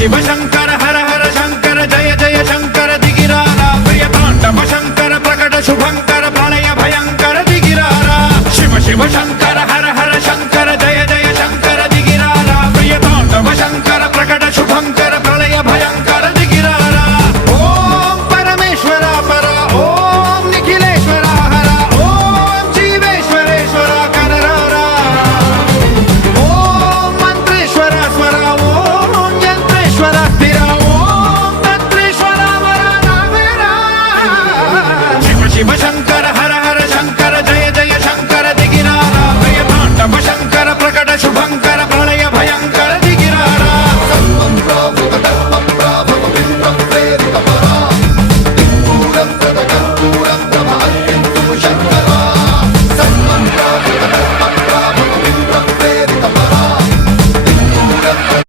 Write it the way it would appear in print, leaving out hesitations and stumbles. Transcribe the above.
शिव शंकर हर हर शंकर जय जय शंकर दिगिरारा प्रिय तांडव शंकर प्रकट शुभंकर प्रलय भयंकर दिगिरारा शिव शिव शंकर